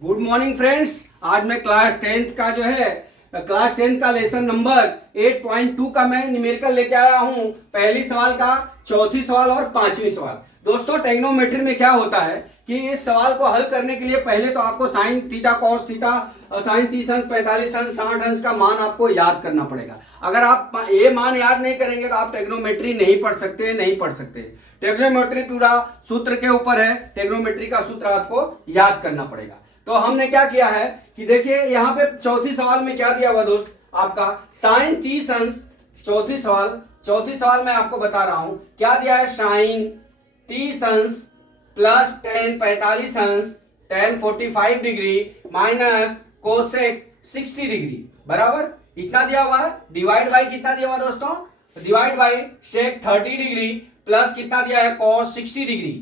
Good morning friends. आज मैं class tenth का लेसन नंबर 8.2 का मैं न्यूमेरिकल लेके आया हूँ। पहली सवाल का, चौथी सवाल और पांचवी सवाल। दोस्तों, ट्रिग्नोमेट्री में क्या होता है कि इस सवाल को हल करने के लिए पहले तो आपको sine theta cos theta sine 30 अंश 45 अंश 60 अंश का मान आपको याद करना पड़ेगा। अगर आप ये मान याद नहीं करेंगे तो आप ट्रिग्नोमेट्री नहीं पढ़ सकते। ट्रिग्नोमेट्री पूरा सूत्र के ऊपर है। ट्रिग्नोमेट्री का सूत्र आपको याद करना पड़ेगा। तो हमने क्या किया है कि देखिए यहाँ पे चौथी सवाल में क्या दिया हुआ दोस्त, आपका साइन 30 अंश। चौथी सवाल मैं आपको बता रहा हूं क्या दिया है। साइन 30 अंश प्लस टेन 45 अंश ten 45 degree minus cosec 60 degree बराबर इतना दिया हुआ है। डिवाइड बाई कितना दिया हुआ दोस्तों, divide by sec 30 degree plus कितना दिया है कॉस 60 डिग्री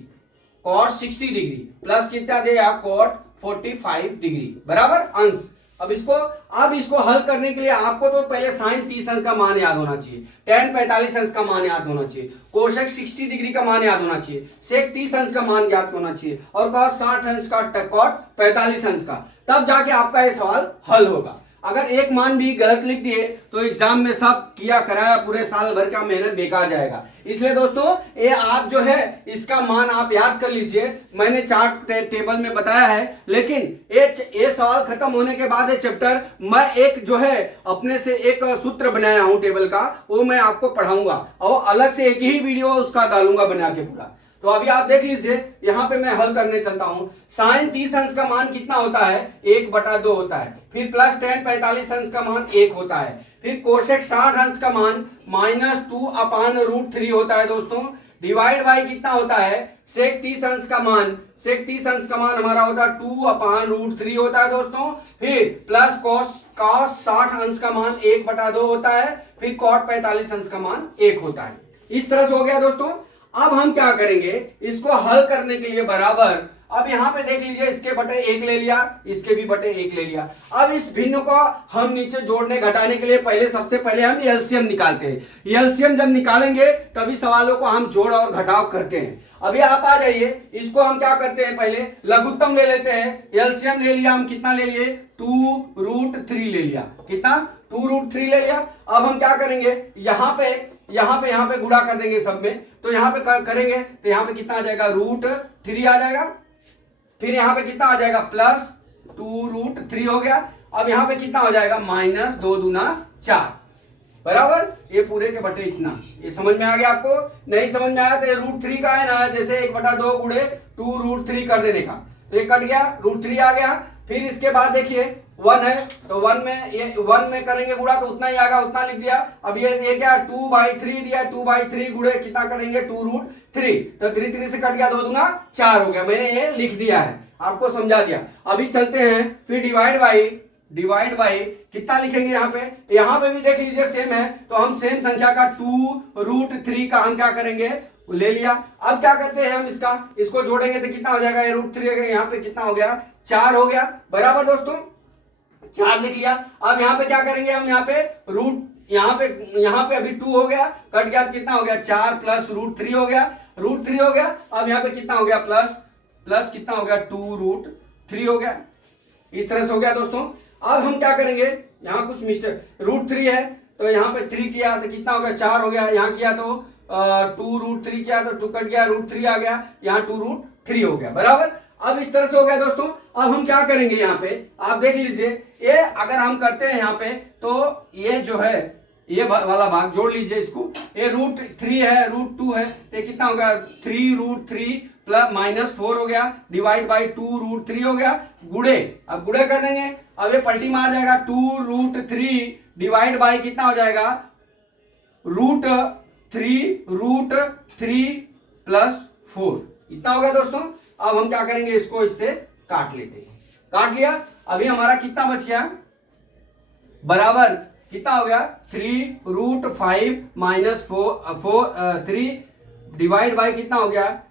प्लस कितना दिया है कॉट 45 डिग्री बराबर अंश। अब इसको हल करने के लिए आपको तो पहले साइन 30 अंश का मान याद होना चाहिए, टेन 45 अंश का मान याद होना चाहिए, कोशेक 60 डिग्री का मान याद होना चाहिए, सेक 30 अंश का मान याद होना चाहिए और कॉस 60 अंश का कॉट 45 अंश का, तब जाके आपका ये सवाल हल होगा। अगर एक मान भी गलत लिख दिए तो एग्जाम में सब किया कराया पूरे साल भर का मेहनत बेकार जाएगा। इसलिए दोस्तों ये आप जो है इसका मान आप याद कर लीजिए। मैंने चार्ट टेबल में बताया है, लेकिन ये सवाल खत्म होने के बाद ये चैप्टर मैं एक जो है अपने से एक सूत्र बनाया हूं टेबल का, वो मैं आपको पढ़ाऊंगा और अलग से एक ही वीडियो उसका डालूंगा बना के पूरा। तो अभी आप देख लीजिए, यहां पे मैं हल करने चलता हूं। साइन 30 अंश का मान कितना होता है, 1/2 होता है। फिर प्लस टेन 45 अंश का मान 1 होता है। फिर कोशेक 60 अंश का मान -2/√3 होता है दोस्तों। डिवाइड बाई कितना होता है, सेक 30 अंश का मान हमारा होता है 2/√3 होता है दोस्तों। फिर प्लस कॉस 60 अंश का मान 1/2 होता है। फिर कॉट 45 अंश का मान 1 होता है। इस तरह से हो गया दोस्तों। अब हम क्या करेंगे, इसको हल करने के लिए बराबर, अब यहां पे देख लीजिए इसके बटे 1 ले लिया, इसके भी बटे 1 ले लिया। अब इस भिन्न को हम नीचे जोड़ने घटाने के लिए सबसे पहले हम एलसीएम निकालते हैं। एलसीएम जब निकालेंगे तभी सवालों को हम जोड़ और घटाव करते हैं। अभी आप आ जाइए, इसको हम क्या करते हैं, पहले लघुत्तम ले लेते हैं। एलसीएम ले लिया हम, कितना ले लिए 2√3 ले लिया, कितना 2√3 ले लिया। अब हम क्या करेंगे, यहाँ पे गुणा कर देंगे सब में। तो यहाँ पे करेंगे तो यहाँ पे कितना आ जाएगा, √3 आ जाएगा। फिर यहाँ पे कितना आ जाएगा, प्लस 2√3 हो गया। अब यहाँ पे कितना हो जाएगा, -2 दूना 4 बराबर ये पूरे के बटे इतना। ये समझ में आ गया आपको? नहीं समझ में आया तो ये √3 का है ना, जैसे 1/2 गुणे 2√3 कर देने का, तो ये कट गया, √3 आ गया। फिर इसके बाद देखिए 1 है तो 1 में करेंगे गुणा तो उतना ही आएगा, उतना लिख दिया। अब ये क्या 2/3 दिया, 2/3 गुणे कितना करेंगे 2√3, तो 3 से कट गया, 2 दूना 4 हो गया। मैंने ये लिख दिया है, आपको समझा दिया। अभी चलते हैं फिर डिवाइड बाई कितना लिखेंगे यहाँ पे भी देख लीजिए सेम है, तो हम सेम संख्या का 2√3 का हम क्या करेंगे ले लिया। अब क्या करते हैं हम इसको जोड़ेंगे तो कितना हो जाएगा, ये √3 हो गया, यहाँ पे कितना हो गया 4 हो गया बराबर दोस्तों, 4 लिख लिया। अब यहाँ पे क्या करेंगे हम, यहाँ पे अभी 2 हो गया, कट गया तो कितना हो गया 4 प्लस √3 हो गया, √3 हो गया। अब यहाँ पे कितना हो गया, प्लस कितना हो गया 2√3 हो गया। इस तरह से हो गया दोस्तों। अब हम क्या करेंगे, यहाँ कुछ मिस्टेक, √3 है तो यहाँ पे 3 किया तो कितना हो गया 4 हो गया, यहाँ किया तो 2√3 किया तो 2 कट गया, √3 आ गया, यहाँ 2√3 हो गया बराबर। अब इस तरह से हो गया दोस्तों। अब हम क्या करेंगे, यहाँ पे आप देख लीजिए, ये अगर हम करते हैं यहाँ पे तो ये जो है ये वाला भाग जोड़ लीजिए इसको। ये √3 है, √2 है, तो कितना हो गया 3√3 प्लस -4 हो गया, डिवाइड बाई 2√3 हो गया, गुणे, अब गुणे कर देंगे। अब ये पलटी मार जाएगा, 2√3 डिवाइड बाई कितना हो जाएगा √3 प्लस 4 इतना हो गया दोस्तों। अब हम क्या करेंगे, इसको इससे काट लेते हैं, काट लिया। अभी हमारा कितना बच गया, बराबर कितना हो गया 3√5 - 3 डिवाइड बाई कितना हो गया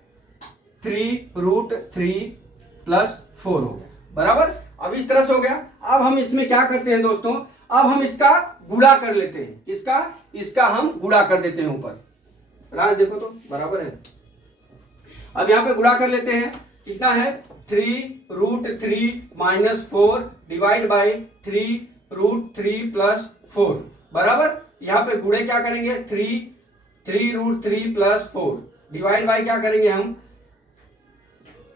3√3 प्लस 4 हो गया बराबर। अब इस तरह से हो गया। अब हम इसमें क्या करते हैं दोस्तों, अब हम इसका गुणा कर लेते हैं, इसका हम गुणा कर देते हैं ऊपर, देखो तो बराबर है। अब यहाँ पे गुणा कर लेते हैं, कितना है 3√3 माइनस 4 डिवाइड बाई 3√3 प्लस 4 बराबर। यहाँ पे गुणे क्या करेंगे 3√3 प्लस 4 डिवाइड बाई क्या करेंगे हम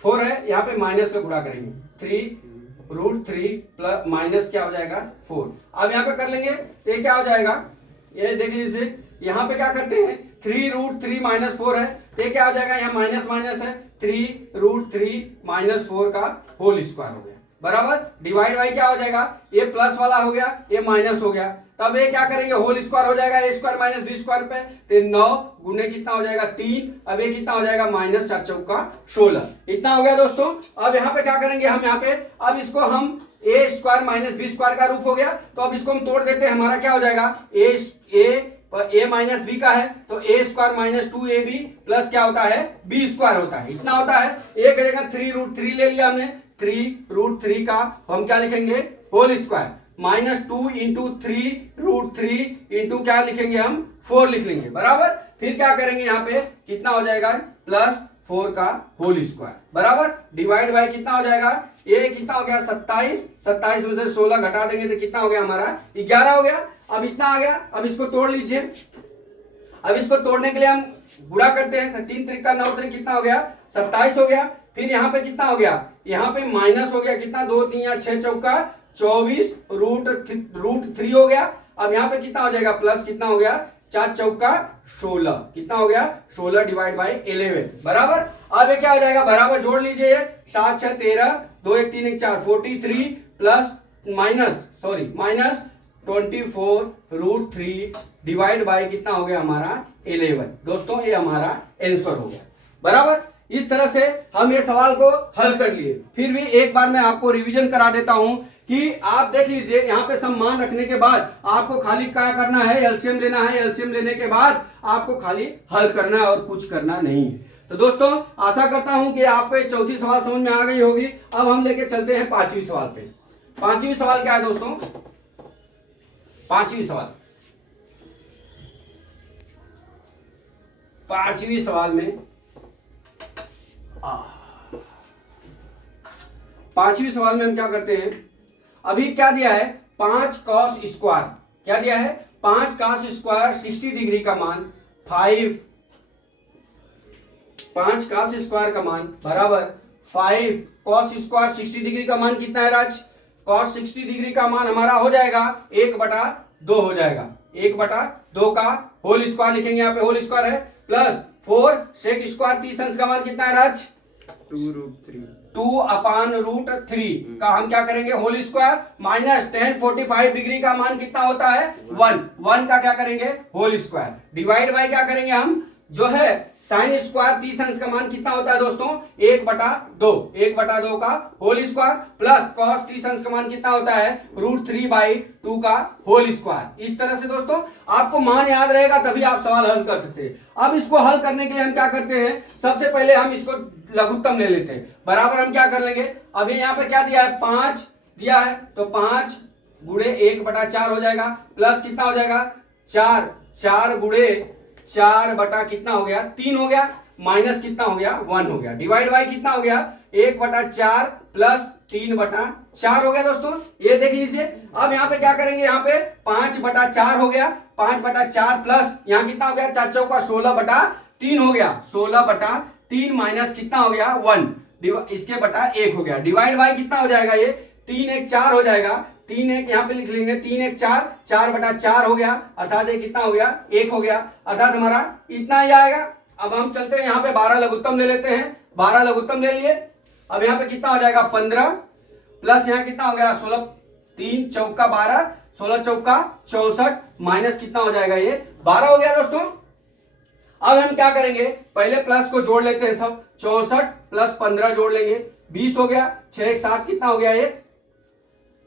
4 है, यहाँ पे माइनस से गुणा करेंगे 3√3 प्लस माइनस क्या हो जाएगा 4। अब यहाँ पे कर लेंगे तो ये क्या हो जाएगा, ये देख लीजिए यहाँ पे क्या करते हैं 3√3 माइनस 4 है तो ये क्या हो जाएगा, यहाँ माइनस माइनस है 3√3 माइनस 4 का होल स्क्वायर हो गया बराबर। डिवाइड बाई क्या हो जाएगा, ये प्लस वाला हो गया ये माइनस हो गया, तब ये क्या करेंगे होल स्क्वायर हो जाएगा a square minus b square पे, तो 9 गुने कितना हो जाएगा 3, अब ये कितना हो जाएगा माइनस 4 चौका 16, इतना हो गया दोस्तों। अब यहाँ पे क्या करेंगे हम यहाँ पे, अब इसको हम a square minus b square का रूप हो गया, तो अब इसको हम तोड़ देते हैं, हमारा क्या हो जाएगा a माइनस बी का है तो a square minus 2ab plus क्या होता है b स्क्वायर होता है, इतना होता है। एक करेगा 3√3 ले लिया हमने, 3√3 का हम क्या लिखेंगे whole square minus 2 into 3√3 into क्या लिखेंगे हम 4 लिख लेंगे बराबर। फिर क्या करेंगे यहाँ पे कितना हो जाएगा प्लस 4 का होल स्क्वायर बराबर। डिवाइड बाई कितना हो जाएगा, ये कितना हो गया 27 में से 16 घटा देंगे तो कितना हो गया हमारा 11 हो गया। अब इतना आ गया, अब इसको तोड़ लीजिए। अब इसको तोड़ने के लिए हम गुणा करते हैं, 3 त्रिक का 9 त्रिक कितना हो गया 27 हो गया। फिर यहाँ पे कितना हो गया, यहाँ पे माइनस हो गया कितना 2 3 या 6 चौका 24 √3 हो गया। अब यहाँ पे कितना हो जाएगा प्लस कितना हो गया 4 चौका 16, कितना हो गया 16 डिवाइड बाई 11 बराबर। अब ये क्या हो जाएगा बराबर जोड़ लीजिए, 7 6 13 2 1 3 1 4 43 प्लस माइनस 24√3 डिवाइड बाई कितना हो गया हमारा 11। दोस्तों ये हमारा आंसर हो गया बराबर। इस तरह से हम ये सवाल को हल कर लिए। फिर भी एक बार मैं आपको रिवीजन करा देता हूं कि आप देख लीजिए यहाँ पे सब मान रखने के बाद आपको खाली क्या करना है एलसीएम लेना है, एलसीएम लेने के बाद आपको खाली हल करना है और कुछ करना नहीं है। तो दोस्तों आशा करता हूं कि आपको ये चौथी सवाल समझ में आ गई होगी। अब हम लेके चलते हैं पांचवी सवाल पे। पांचवी सवाल क्या है दोस्तों, पांचवी सवाल में पांचवी सवाल में हम क्या करते हैं, अभी क्या दिया है 5 cos स्क्वायर, क्या दिया है 5 cos स्क्वायर 60 डिग्री का मान 5 cos स्क्वायर का मान बराबर 5 cos स्क्वायर 60 डिग्री का मान कितना है राज, cos 60 डिग्री का मान हमारा हो जाएगा 1/2 हो जाएगा, 1/2 का होल स्क्वायर लिखेंगे, यहाँ पे होल स्क्वायर है प्लस 4 sec स्क्वायर 30 अंश का मान कितना है राज 2/√3 का हम क्या करेंगे whole square minus tan 45 degree का मान कितना होता है 1 का क्या करेंगे होल स्क्वायर डिवाइड बाई क्या करेंगे हम जो है साइन स्क्वायर 30 अंश का मान कितना होता है दोस्तों 1/2 का होल स्क्वायर प्लस cos 30 अंश का मान कितना होता है √3/2 का होल स्क्वायर। इस तरह से दोस्तों आपको मान याद रहेगा तभी आप सवाल हल कर सकते हैं। अब इसको हल करने के लिए हम क्या करते हैं, सबसे पहले हम इसको लघुत्तम ले लेते हैं बराबर। हम क्या कर लेंगे, अभी यहाँ पे क्या दिया है 5 दिया है तो 5 गुणे 1/4 हो जाएगा प्लस कितना हो जाएगा 4 गुणे 4 बटा कितना हो गया 3 हो गया माइनस कितना हो गया 1 हो गया डिवाइड बाई कितना हो गया 1/4 प्लस 3/4 हो गया। दोस्तों ये देख लीजिए। अब यहाँ पे क्या करेंगे, यहाँ पे 5/4 हो गया, 5/4 प्लस यहाँ कितना हो गया 4 चौका 16/3 हो गया, 16/3 माइनस कितना हो गया 1 इसके बटा 1 हो गया डिवाइड बाई कितना हो जाएगा ये 3 1 4 हो जाएगा, 3 1 यहाँ पे लिख लेंगे 3 1 4 4/4 हो गया अर्थात ये कितना हो गया 1 हो गया अर्थात हमारा इतना ही आएगा। अब हम चलते हैं यहाँ पे 12 लघुत्तम ले लेते हैं, 12 लघुत्तम ले लिए। अब यहाँ पे कितना हो जाएगा 15 प्लस यहाँ कितना हो गया 16 3 चौका 12 16 चौका 64 माइनस कितना हो जाएगा ये 12 हो गया। दोस्तों अब हम क्या करेंगे, पहले प्लस को जोड़ लेते हैं सब, 64 प्लस 15 जोड़ लेंगे 20 हो गया, 6 1 7 कितना हो गया ये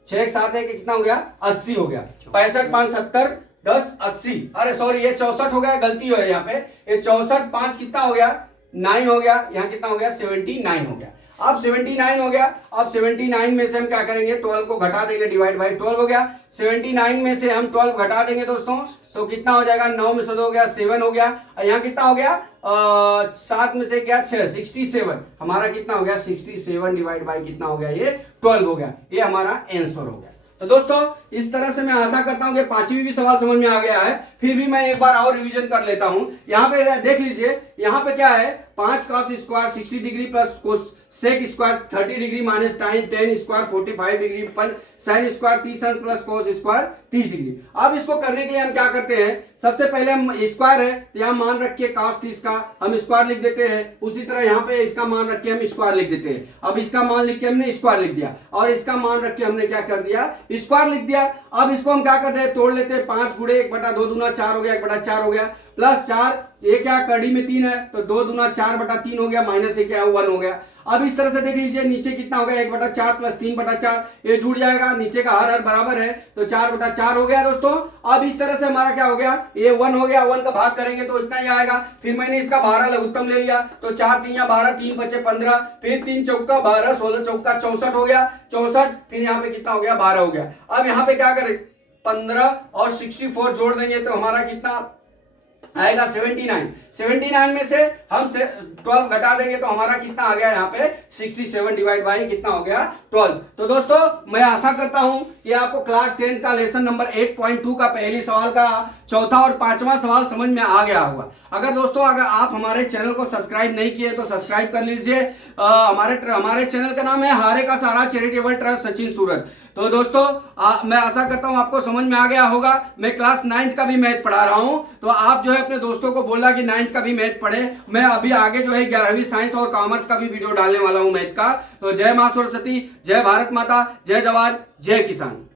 6 1 7 है कि कितना हो गया 80 हो गया, 65 5 70 10 80 अरे सॉरी ये 64 हो गया, गलती हो यहाँ पे, ये 64 5 कितना हो गया 9 हो गया, यहाँ कितना हो गया 79 हो गया। अब 79 हो गया, अब 79 में से हम क्या करेंगे 12 को घटा देंगे डिवाइड बाई 12 हो गया, 79 में से हम 12 घटा देंगे दोस्तों तो कितना हो जाएगा 9 में से 2 हो गया 7 हो गया, यहाँ कितना हो गया 7 में से क्या 6, 67, हमारा कितना हो गया 67 डिवाइड बाई कितना हो गया ये 12 हो गया। ये हमारा आंसर हो गया। तो दोस्तों इस तरह से मैं आशा करता हूं कि पांचवी भी सवाल समझ में आ गया है। फिर भी मैं एक बार और रिवीजन कर लेता हूं। यहाँ पे देख लीजिए, यहाँ पे क्या है 5 cos square 60 degree plus cosec square 30 degree minus tan square 45 degree पर साइन स्क्वायर 30 अंश प्लस कोस स्क्वायर 30 डिग्री। अब इसको करने के लिए हम क्या करते हैं, सबसे पहले हम स्क्वायर है तो यहाँ मान रखिए cos 30 का हम स्क्वायर लिख देते हैं। उसी तरह यहाँ पे इसका मान रख के हम स्क्वायर लिख देते हैं। अब इसका मान लिख के हमने स्क्वायर लिख दिया और इसका मान रख के हमने क्या कर दिया स्क्वायर लिख दिया। अब इसको हम क्या करते हैं तोड़ लेते हैं, 5 गुणे 1/2 दूना 4 हो गया, 1/4 हो गया, प्लस 4 ये क्या कड़ी में 3 है तो 2 दूना 4/3 हो गया, माइनस 1 क्या 1 हो गया। अब इस तरह से देख लीजिए नीचे कितना हो गया 1/4 प्लस 3/4, ये जुड़ जाएगा, नीचे का हर बराबर है तो 4/4 हो गया दोस्तों। अब इस तरह से हमारा क्या हो गया ये 1 हो गया, 1 का भाग करेंगे तो इतना ही आएगा। फिर मैंने इसका 12 लघुत्तम ले लिया तो 4 3 12, 3 बचे 15, फिर 3 चौका 12, 16 चौका 64 हो गया 64, फिर यहाँ पे कितना हो गया 12 हो गया। अब यहाँ पे क्या करें 15 और 64 जोड़ देंगे तो हमारा कितना आएगा 79 में से हम 12 घटा देंगे तो हमारा कितना आ गया यहाँ पे 67 डिवाइड बाई कितना हो गया 12। तो दोस्तों मैं आशा करता हूं कि आपको क्लास 10 का लेसन नंबर 8.2 का पहली सवाल का चौथा और पांचवा सवाल समझ में आ गया होगा। अगर दोस्तों अगर आप हमारे चैनल को सब्सक्राइब नहीं किए तो सब्सक्राइब कर लीजिए। हमारे चैनल का नाम है हारे का सहारा चैरिटेबल ट्रस्ट सचिन सूरत। तो दोस्तों मैं आशा करता हूं आपको समझ में आ गया होगा। मैं क्लास 9th का भी मैथ पढ़ा रहा हूं तो आप जो है अपने दोस्तों को बोला कि 9th का भी मैथ पढ़े। मैं अभी आगे जो है 11वीं साइंस और कॉमर्स का भी वीडियो डालने वाला हूं मैथ का। तो जय मां सरस्वती, जय भारत माता, जय जवान, जय किसान।